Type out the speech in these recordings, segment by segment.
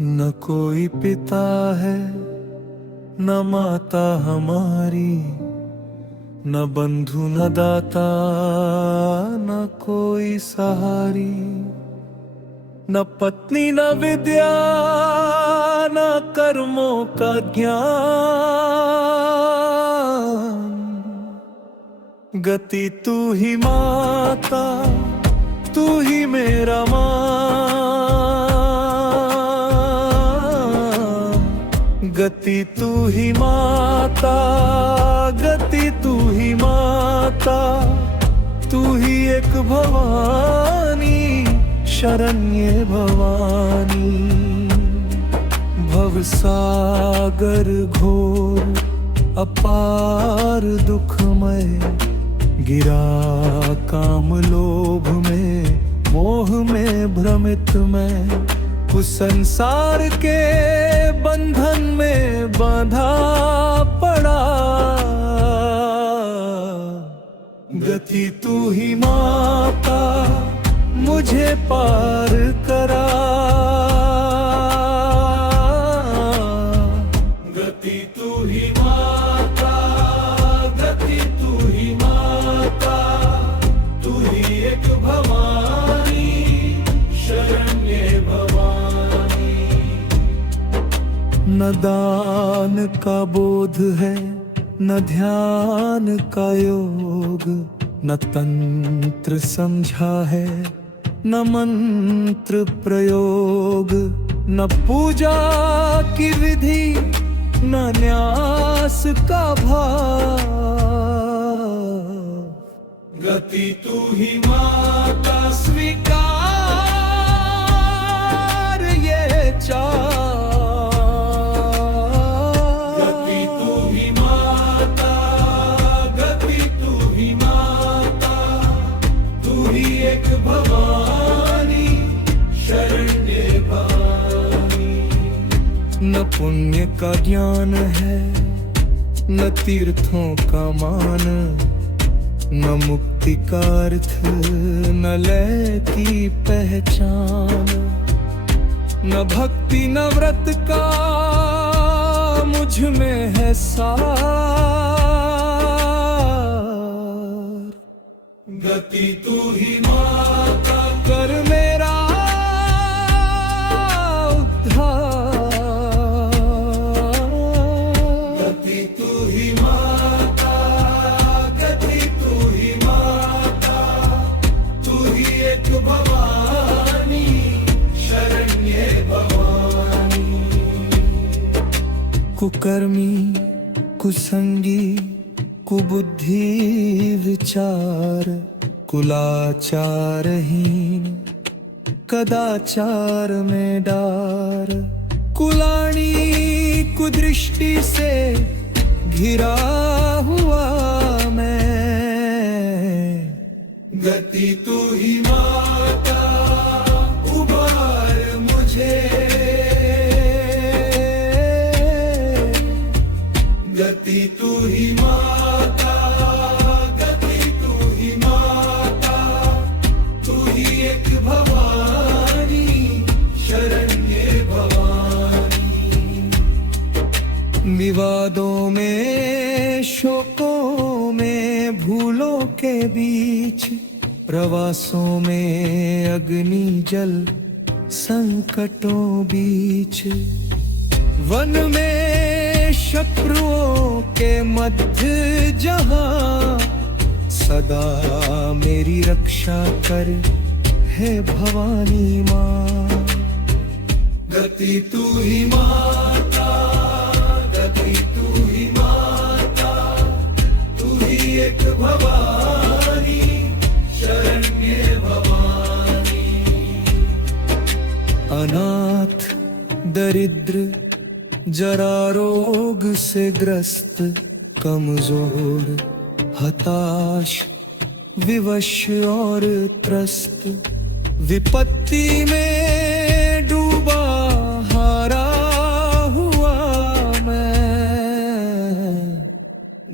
न कोई पिता है न माता हमारी, न बंधु न दाता न कोई सहारी, न पत्नी न विद्या न कर्मों का ज्ञान। गति तू ही माता, तू ही मेरा माँ। गति तू ही माता, गति तू ही माता, तू ही एक भवानी, शरण्य भवानी। भवसागर घोर अपार दुखमय, गिरा काम लोभ में, मोह में भ्रमित मैं, उस संसार के बंधन में बांधा पड़ा। गति तू ही माता, मुझे पार करा। गति तू ही माता, गति तू ही माता, तू ही एक भवानी, शरण्य भवानी। न दान का बोध है न ध्यान का योग, न तंत्र समझा है न मंत्र प्रयोग, न पूजा की विधि न न्यास का भाव। गति तू ही माता, स्वीकार ये चाह। गति तू ही माता, गति तू ही माता, तू ही एक भवानी, शरण्य भवानी। न पुण्य का ज्ञान है न तीर्थों का मान, न मुक्ति का अर्थ न लय की पहचान, न भक्ति न व्रत का मुझ में है सार। गति तू ही माता, कर मेरा उद्धार। गति तू ही माता, गति तू ही माता, तू ही एक भवानी, शरण्य भवानी। कुकर्मी कुसंगी कुबुद्धि विचार, कुलाचारहीन कदाचार में डार, कुलाणी कुदृष्टि से घिरा हुआ मैं। गति तू ही माता, उबार मुझे। गति तू ही माता, गति तू ही माता, तू ही एक भवानी, शरण्य भवानी। विवादों में शोकों में भूलों के बीच, प्रवासों में अग्नि जल संकटों बीच, वन में शत्रुओं के मध्य जहां, सदा मेरी रक्षा कर हे भवानी माँ। गति तू ही माता, गति तू ही माता, तू ही एक भवानी, शरण्य भवानी। अनाथ दरिद्र जरा रोग से ग्रस्त, कमजोर हताश विवश और त्रस्त, विपत्ति में डूबा हारा हुआ मैं।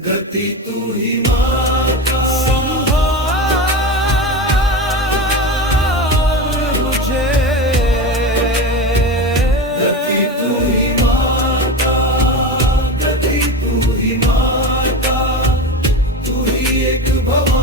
गति तू ही माता, संभाल मुझे। एक भवानी